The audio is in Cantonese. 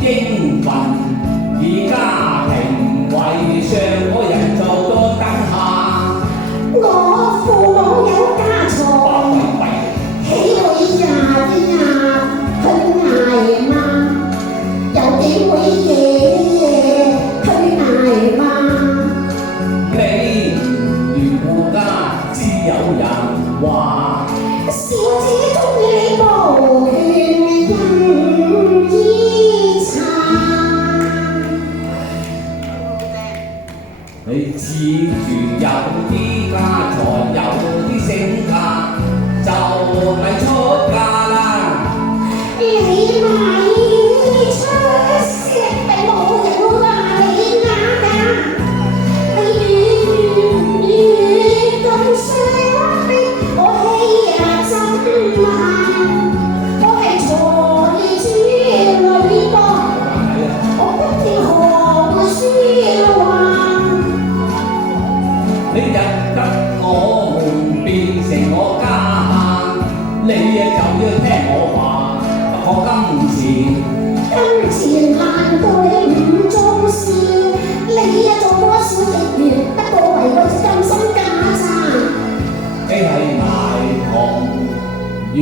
應份，而家庭為上個人做多等下。我父母有家財，豈會日去捱嗎？又點會夜去捱嗎？你如顧家，只有人話。小子中意無權任意查。你恃住有啲家財，有啲性格，就咪出嫁啦。你咪出息，並冇人話你啞㗎。你越咁衰，我欺呀怎啊？我係財主女噃，我不知何説話。你日得我們變成我家下，你就要聽我話。不過金錢難道你唔重視？你做過小職員，不過為個甘心假咋？你係捱窮如